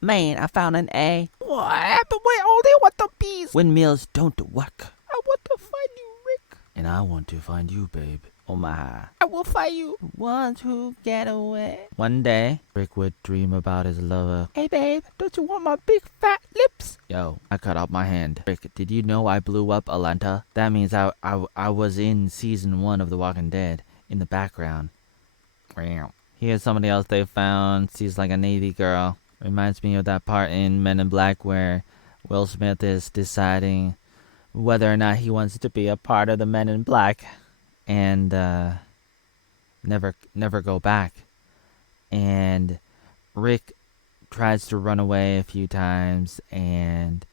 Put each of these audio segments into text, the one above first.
Man, I found an A. What happened? Wait, oh, they want the bees. Windmills don't work. I want to find you, Rick. And I want to find you, babe. Oh my. I will find you. Want to get away. One day, Rick would dream about his lover. Hey, babe, don't you want my big fat lips? Yo, I cut off my hand. Rick, did you know I blew up Atlanta? That means I was in season 1 of The Walking Dead in the background. Here's somebody else they found. She's like a Navy girl. Reminds me of that part in Men in Black where Will Smith is deciding whether or not he wants to be a part of the Men in Black and never go back. And Rick tries to run away a few times, and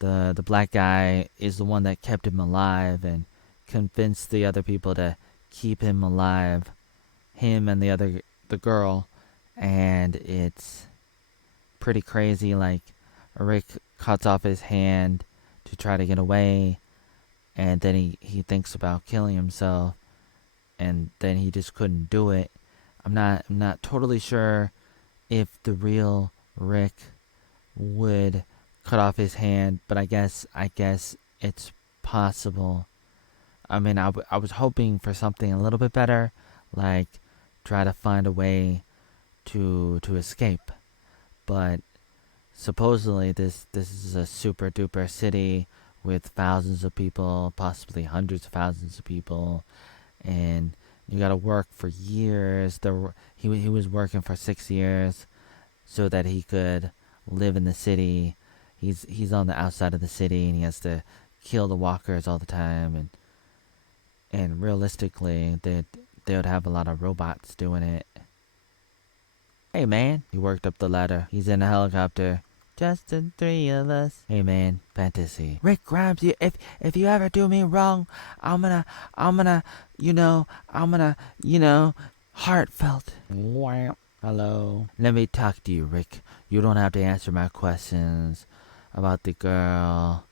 the black guy is the one that kept him alive and convinced the other people to keep him alive, him and the girl. And it's pretty crazy. Like, Rick cuts off his hand to try to get away, and then he thinks about killing himself, and then he just couldn't do it. I'm not totally sure if the real Rick would cut off his hand, but I guess it's possible. I mean, I was hoping for something a little bit better, like try to find a way to escape. But supposedly this is a super duper city with thousands of people, possibly hundreds of thousands of people, and you gotta work for years. He was working for 6 years so that he could live in the city. He's on the outside of the city, and he has to kill the walkers all the time, and realistically they would have a lot of robots doing it. Hey man, he worked up the ladder. He's in a helicopter. Just the 3 of us. Hey man, fantasy. Rick Grimes, if you ever do me wrong, I'm gonna, heartfelt. Wow. Hello. Let me talk to you, Rick. You don't have to answer my questions about the girl,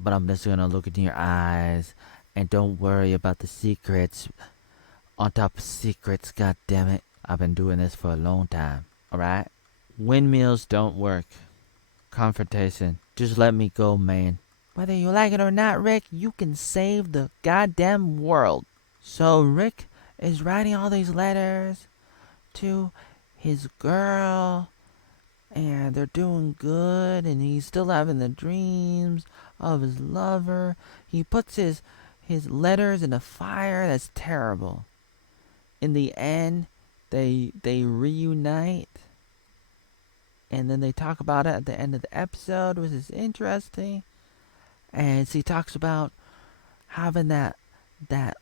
but I'm just gonna look into your eyes, and don't worry about the secrets. On top of secrets, god damn it. I've been doing this for a long time, alright? Windmills don't work. Confrontation. Just let me go, man. Whether you like it or not, Rick, you can save the goddamn world. So Rick is writing all these letters to his girl, and they're doing good, and he's still having the dreams of his lover. He puts his letters in a fire. That's terrible. In the end, they reunite, and then they talk about it at the end of the episode, which is interesting. And she talks about having that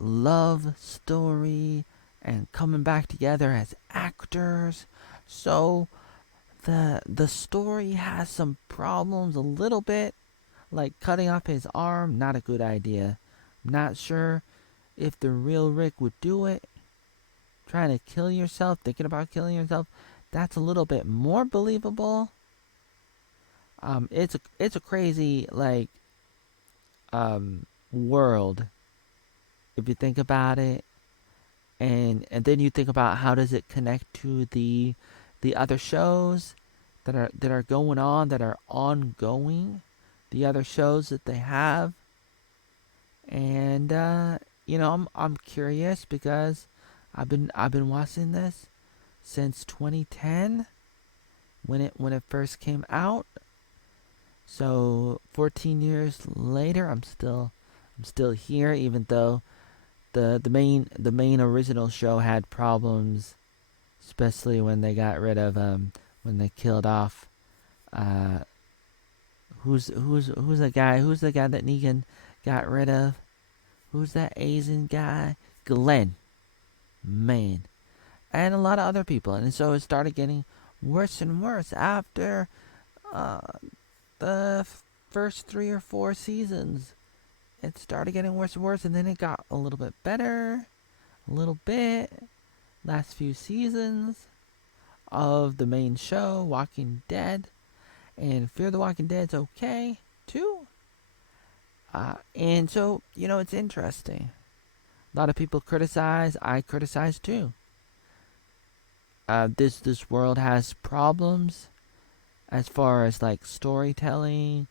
love story and coming back together as actors. So the story has some problems a little bit, like cutting off his arm, not a good idea. I'm not sure if the real Rick would do it. Trying to kill yourself, thinking about killing yourself, that's a little bit more believable. It's a crazy world if you think about it, and then you think about how does it connect to the other shows that are going on, that are ongoing, the other shows that they have, and I'm curious because I've been watching this since 2010 when it first came out. So 14 years later, I'm still here, even though the main original show had problems, especially when they got rid of when they killed off who's the guy that Negan got rid of? Who's that Asian guy? Glenn. Man. And a lot of other people. And so it started getting worse and worse after the first 3 or 4 seasons. It started getting worse and worse, and then it got a little bit better. A little bit. Last few seasons of the main show, Walking Dead. And Fear the Walking Dead's okay, too. And so, it's interesting. A lot of people criticize. I criticize too. This world has problems, as far as like storytelling,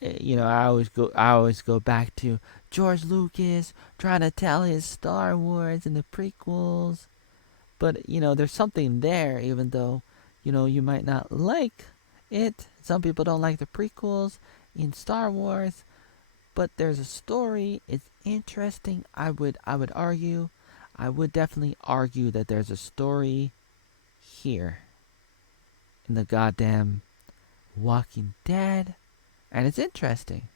I always go back to George Lucas trying to tell his Star Wars and the prequels. But there's something there, even though you might not like it. Some people don't like the prequels in Star Wars, but there's a story. It's interesting. I would argue. I would definitely argue that there's a story here in the goddamn Walking Dead, and it's interesting.